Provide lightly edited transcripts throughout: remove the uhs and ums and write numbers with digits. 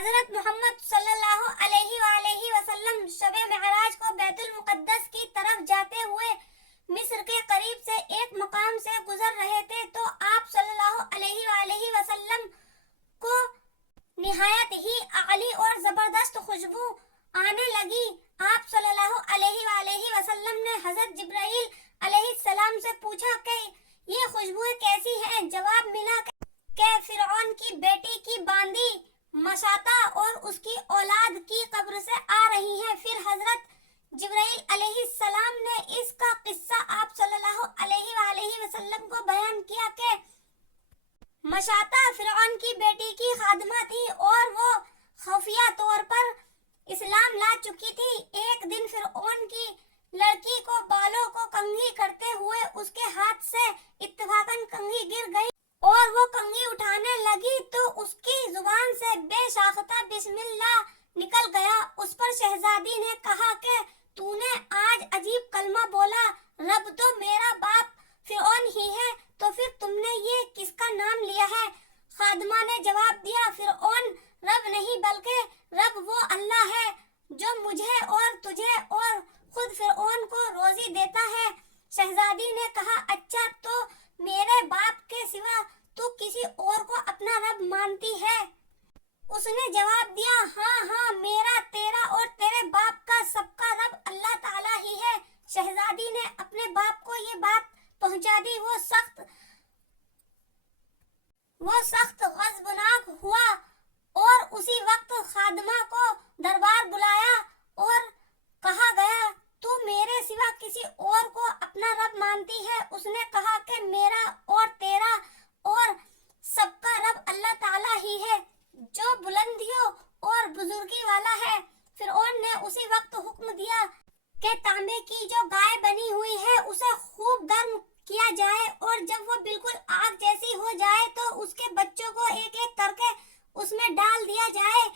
حضرت محمد صلی اللہ علیہ وآلہ وسلم شب معراج کو بیت المقدس کی طرف جاتے ہوئے مصر کے قریب سے ایک مقام سے گزر رہے تھے تو آپ صلی اللہ علیہ وآلہ وسلم کو نہایت ہی اعلی اور زبردست خوشبو آنے لگی۔ آپ صلی اللہ علیہ وآلہ وسلم نے حضرت جبرائیل علیہ السلام سے پوچھا کہ یہ خوشبوئیں کیسی ہیں؟ جواب ملا کہ فرعون کی بیٹی کی باندی مشاطہ اور اس کی اولاد کی قبر سے آ رہی ہیں۔ پھر حضرت جبرائیل علیہ السلام نے اس کا قصہ آپ صلی اللہ علیہ وآلہ وسلم کو بیان کیا کہ مشاطہ فرعون کی بیٹی کی خادمہ تھی اور وہ خفیہ طور پر اسلام لا چکی تھی۔ ایک دن فرعون کی لڑکی کو بالوں کو کنگھی کرتے ہوئے اس کے ہاتھ سے اتفاقاً کنگھی گر گئی اور وہ کنگھی اٹھانے لگی تو اس کی زبان سے بے ساختہ بسم اللہ نکل گیا۔ اس پر شہزادی نے کہا کہ تو نے آج عجیب کلمہ بولا، رب تو میرا باپ فرعون ہی ہے، تو پھر تم نے یہ کس کا نام لیا ہے؟ خادمہ نے جواب دیا، فرعون رب نہیں بلکہ رب وہ اللہ ہے جو مجھے اور تجھے اور خود فرعون کو روزی دیتا ہے۔ شہزادی نے کہا، اچھا تو میرے باپ کے سوا تو کسی اور کو اپنا رب مانتی ہے؟ اس نے جواب دیا، ہاں میرا، تیرا اور تیرے باپ کا سب کا رب اللہ تعالیٰ ہی ہے۔ شہزادی نے اپنے باپ کو یہ بات پہنچا دی۔ وہ سخت غضبناک ہوا اور اسی وقت خادمہ کو دربار بلایا اور کہا گیا، تو میرے سوا کسی اور کو اپنا رب مانتی ہے؟ اس نے کہا کہ میرا اور تیرا اور سب کا رب اللہ تعالیٰ ہی ہے جو بلندیوں اور بزرگی والا ہے۔ فرعون نے اسی وقت حکم دیا کہ تانبے کی جو گائے بنی ہوئی ہے اسے خوب گرم کیا جائے اور جب وہ بالکل آگ جیسی ہو جائے تو اس کے بچوں کو ایک ایک کر کے اس میں ڈال دیا جائے،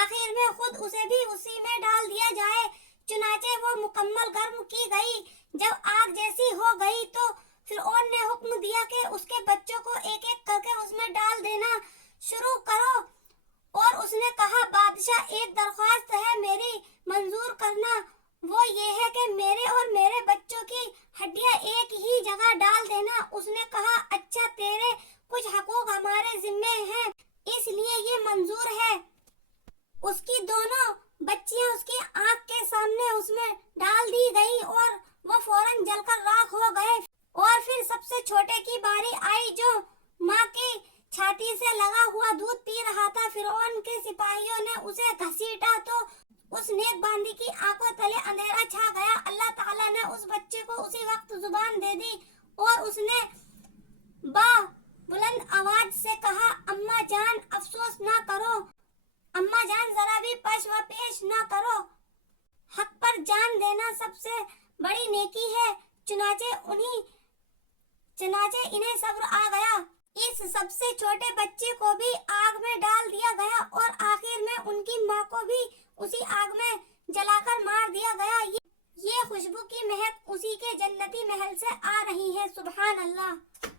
آخر میں خود اسے بھی اسی میں ڈال دیا جائے۔ چنانچہ وہ مکمل گرم کی گئی۔ جب آگ جیسی ہو گئی تو فرعون نے حکم دیا کہ اس کے بچوں کو ایک ایک کر کے اس میں ڈال دینا شروع کرو، اور اس نے کہا، بادشاہ ایک درخواست ہے میری منظور کرنا، وہ یہ ہے کہ میرے اور میرے بچوں کی ہڈیاں ایک ہی جگہ ڈال دینا۔ اس نے کہا، اچھا، تیرے کچھ حقوق ہمارے ذمے ہیں اس لیے یہ منظور ہے۔ اس کی دونوں بچیاں اس کی آنکھ کے سامنے اس میں ڈال دی گئی اور وہ فوراً جل کر راکھ ہو گئے۔ اور پھر سب سے چھوٹے کی باری آئی جو ماں کی چھاتی سے لگا ہوا دودھ پی رہا تھا۔ فرعون کے سپاہیوں نے اسے گھسیٹا تو اس نیک باندی کی آنکھوں تلے اندھیرا چھا گیا۔ اللہ تعالیٰ نے اس بچے کو اسی وقت زبان دے دی اور اس نے بلند آواز سے کہا، اماں جان افسوس نہ کرو، اماں جان ذرا بھی پشو پیش نہ کرو، حق پر جان دینا سب سے بڑی نیکی ہے۔ چنانچہ انہیں صبر آ گیا۔ اس سب سے چھوٹے بچے کو بھی آگ میں ڈال دیا گیا اور آخر میں ان کی ماں کو بھی اسی آگ میں جلا کر مار دیا گیا۔ یہ خوشبو کی مہک اسی کے جنتی محل سے آ رہی ہے۔ سبحان اللہ۔